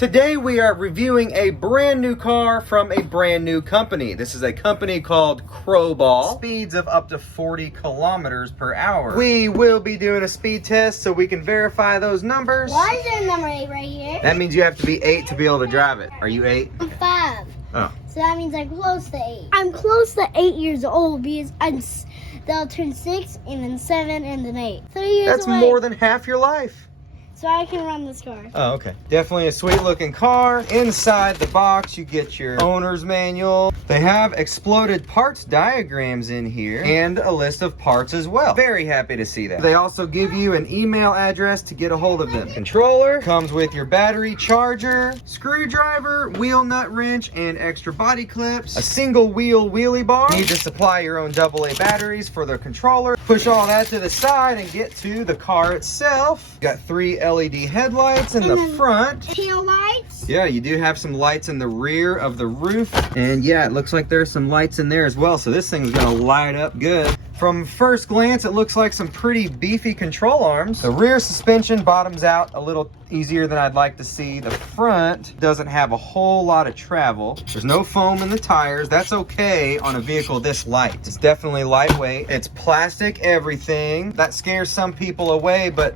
Today we are reviewing a brand new car from a brand new company. This is a company called Croboll. Speeds of up to 40 kilometers per hour. We will be doing a speed test so we can verify those numbers. Why is there a number 8 right here? That means you have to be 8 to be able to drive it. Are you 8? I'm 5. Oh. So that means I'm close to 8. I'm close to 8 years old because they'll turn 6 and then 7 and then 8. 3 years That's away. more than half your life. So I can run this car. Oh, okay. Definitely a sweet looking car. Inside the box, you get your owner's manual. They have exploded parts diagrams in here and a list of parts as well. Very happy to see that. They also give you an email address to get a hold of them. Controller comes with your battery charger, screwdriver, wheel nut wrench, and extra body clips. A single wheel wheelie bar. You need to supply your own AA batteries for the controller. Push all that to the side and get to the car itself. Got 3 LED headlights in the front. Tail lights. Yeah, you do have some lights in the rear of the roof. And yeah, it looks like there's some lights in there as well. So this thing's gonna light up good. From first glance, it looks like some pretty beefy control arms. The rear suspension bottoms out a little easier than I'd like to see. The front doesn't have a whole lot of travel. There's no foam in the tires. That's okay on a vehicle this light. It's definitely lightweight. It's plastic everything. That scares some people away, but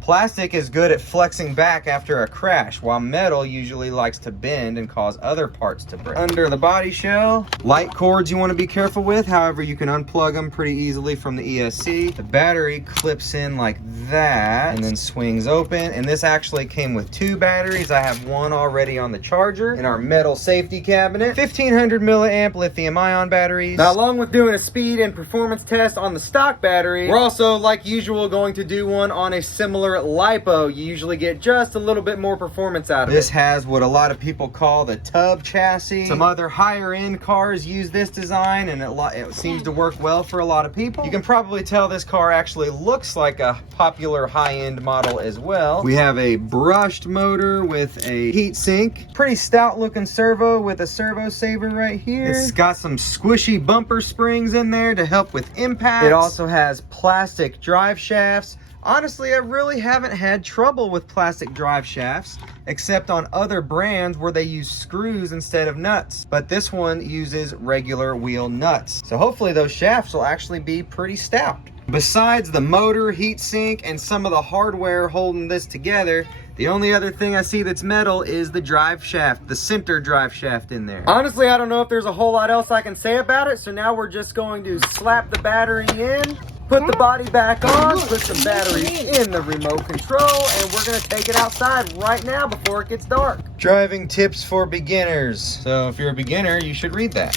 plastic is good at flexing back after a crash, while metal usually likes to bend and cause other parts to break. Under the body shell, light cords you want to be careful with. However, you can unplug them pretty easily from the ESC. The battery clips in like that and then swings open. And this actually came with 2 batteries. I have one already on the charger in our metal safety cabinet. 1500 milliamp lithium ion batteries. Now, along with doing a speed and performance test on the stock battery, we're also, like usual, going to do one on a similar lipo. You usually get just a little bit more performance out of it. This has what a lot of people call the tub chassis. Some other higher end cars use this design, and it seems to work well for a lot of people. You can probably tell this car actually looks like a popular high-end model as well. We have a brushed motor with a heat sink. Pretty stout looking servo with a servo saver right here. It's got some squishy bumper springs in there to help with impact. It also has plastic drive shafts. Honestly, I really haven't had trouble with plastic drive shafts, except on other brands where they use screws instead of nuts. But this one uses regular wheel nuts. So hopefully those shafts will actually be pretty stout. Besides the motor, heat sink, and some of the hardware holding this together, the only other thing I see that's metal is the drive shaft, the center drive shaft in there. Honestly, I don't know if there's a whole lot else I can say about it, so now we're just going to slap the battery in, put the body back on, put some batteries in the remote control, and we're gonna take it outside right now before it gets dark. Driving tips for beginners. So if you're a beginner, you should read that.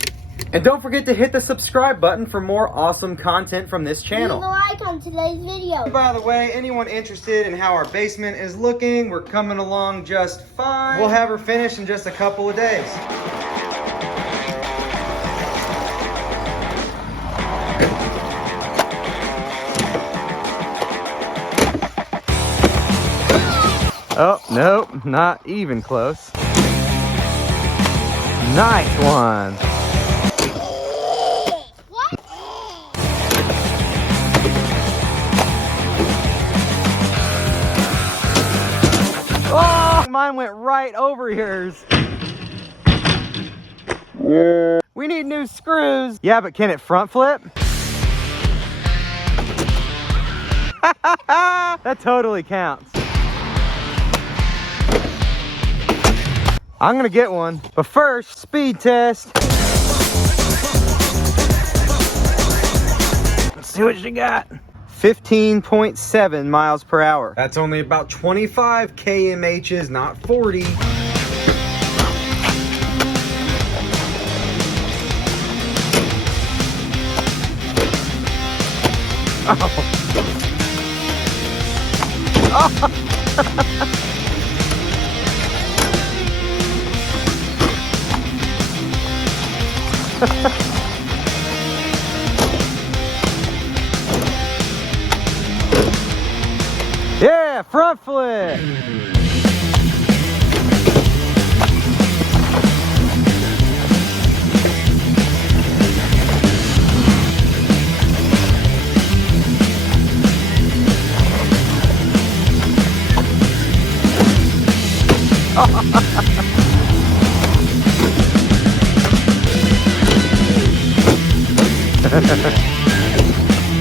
And don't forget to hit the subscribe button for more awesome content from this channel. Leave a like on today's video. By the way, anyone interested in how our basement is looking, we're coming along just fine. We'll have her finished in just a couple of days. Oh, nope, not even close. Nice one. What? Oh, mine went right over yours. We need new screws. Yeah, but can it front flip? That totally counts. I'm gonna get one, but first, speed test. Let's see what you got. 15.7 miles per hour. That's only about 25 kmh's, not 40. Oh. Oh. Yeah, front flip.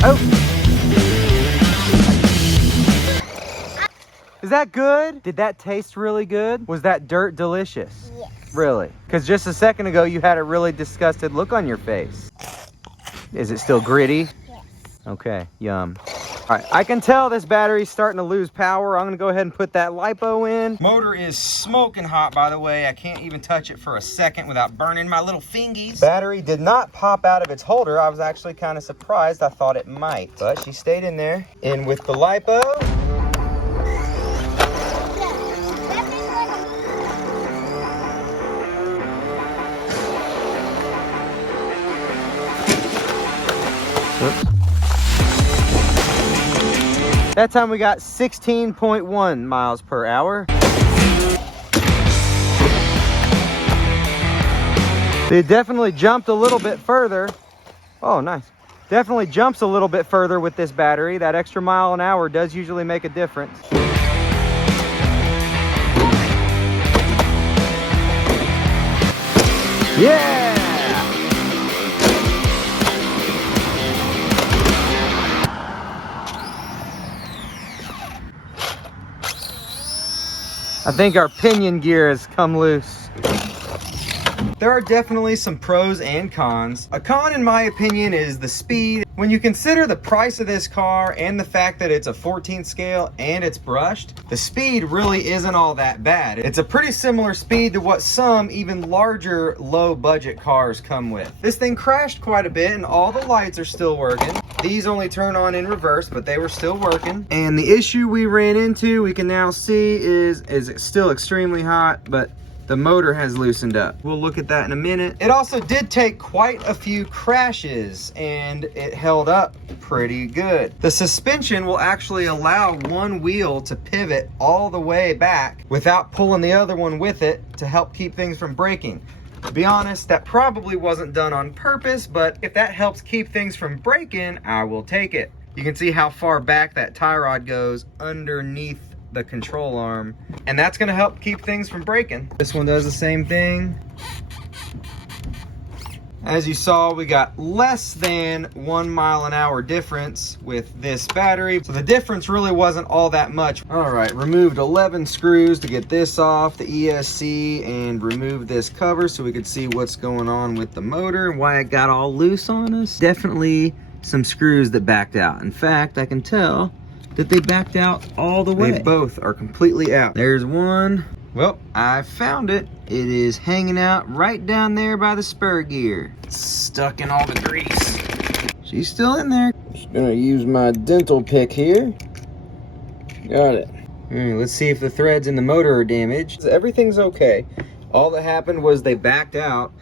Oh. Is that good? Did that taste really good? Was that dirt delicious? Yes. Really? Because just a second ago you had a really disgusted look on your face. Is it still gritty? Yes. Okay, yum. All right, I can tell this battery's starting to lose power. I'm gonna go ahead and put that LiPo in. Motor is smoking hot, by the way. I can't even touch it for a second without burning my little fingies. Battery did not pop out of its holder. I was actually kind of surprised. I thought it might, but she stayed in there. In with the LiPo. Oops. That time we got 16.1 miles per hour. It definitely jumped a little bit further. Oh, nice. Definitely jumps a little bit further with this battery. That extra mile an hour does usually make a difference. Yeah! I think our pinion gear has come loose. There are definitely some pros and cons. A con, in my opinion, is the speed. When you consider the price of this car and the fact that it's a 14 scale and it's brushed, the speed really isn't all that bad. It's a pretty similar speed to what some even larger low budget cars come with. This thing crashed quite a bit and all the lights are still working. These only turn on in reverse, but they were still working. And the issue we ran into, we can now see, is it's still extremely hot, but the motor has loosened up. We'll look at that in a minute. It also did take quite a few crashes and it held up pretty good. The suspension will actually allow one wheel to pivot all the way back without pulling the other one with it to help keep things from breaking. To be honest, that probably wasn't done on purpose, but if that helps keep things from breaking, I will take it. You can see how far back that tie rod goes underneath the control arm, and that's going to help keep things from breaking. This one does the same thing. As you saw, we got less than 1 mile an hour difference with this battery, so the difference really wasn't all that much. All right, removed 11 screws to get this off the ESC and remove this cover so we could see what's going on with the motor and why it got all loose on us. Definitely some screws that backed out. In fact, I can tell that they backed out all the way. They both are completely out. There's one. Well, I found it. It is hanging out right down there by the spur gear. It's stuck in all the grease. She's still in there. Just gonna use my dental pick here. Got it. All right, let's see if the threads in the motor are damaged. Everything's okay. All that happened was they backed out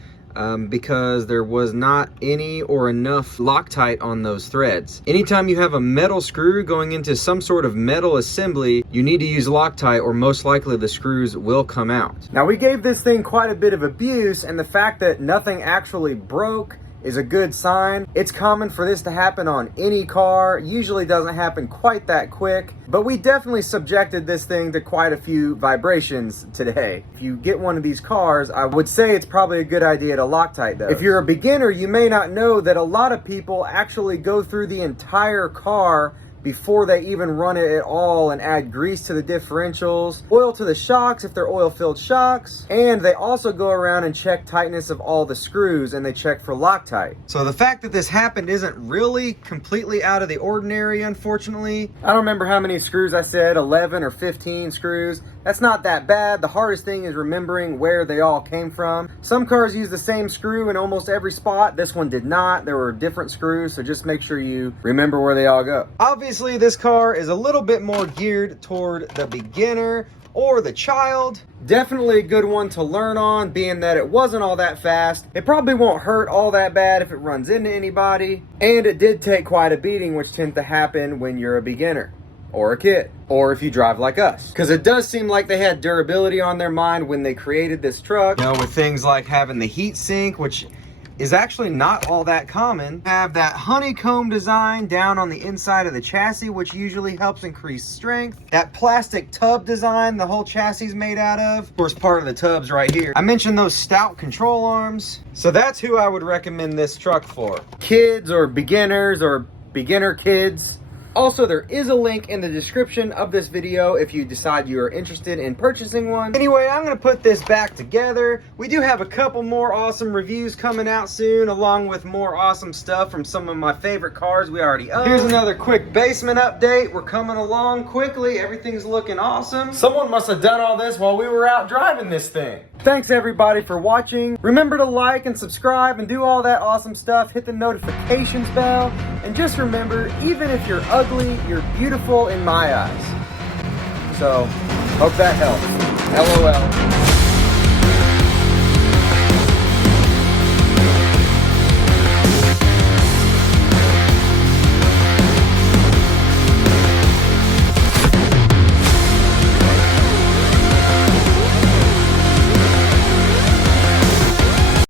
because there was not any or enough Loctite on those threads. Anytime you have a metal screw going into some sort of metal assembly, you need to use Loctite or most likely the screws will come out. Now, we gave this thing quite a bit of abuse, and the fact that nothing actually broke is a good sign. It's common for this to happen on any car. Usually doesn't happen quite that quick, but we definitely subjected this thing to quite a few vibrations today. If you get one of these cars, I would say it's probably a good idea to Loctite those. If you're a beginner, you may not know that a lot of people actually go through the entire car before they even run it at all and add grease to the differentials, oil to the shocks if they're oil-filled shocks, and they also go around and check tightness of all the screws and they check for Loctite. So the fact that this happened isn't really completely out of the ordinary, unfortunately. I don't remember how many screws I said, 11 or 15 screws. That's not that bad. The hardest thing is remembering where they all came from. Some cars use the same screw in almost every spot. This one did not. There were different screws, so just make sure you remember where they all go. Obviously, this car is a little bit more geared toward the beginner or the child. Definitely a good one to learn on, being that it wasn't all that fast. It probably won't hurt all that bad if it runs into anybody. And it did take quite a beating, which tends to happen when you're a beginner or a kid, or if you drive like us. Because it does seem like they had durability on their mind when they created this truck. You know, with things like having the heat sink, which is actually not all that common. Have that honeycomb design down on the inside of the chassis, which usually helps increase strength. That plastic tub design the whole chassis is made out of course, part of the tub's right here. I mentioned those stout control arms. So that's who I would recommend this truck for. Kids or beginner kids. Also, there is a link in the description of this video if you decide you are interested in purchasing one. Anyway, I'm gonna put this back together. We do have a couple more awesome reviews coming out soon, along with more awesome stuff from some of my favorite cars we already own. Here's another quick basement update. We're coming along quickly. Everything's looking awesome. Someone must have done all this while we were out driving this thing. Thanks everybody for watching. Remember to like and subscribe and do all that awesome stuff. Hit the notifications bell. And just remember, even if you're ugly, you're beautiful in my eyes. So, hope that helps. LOL.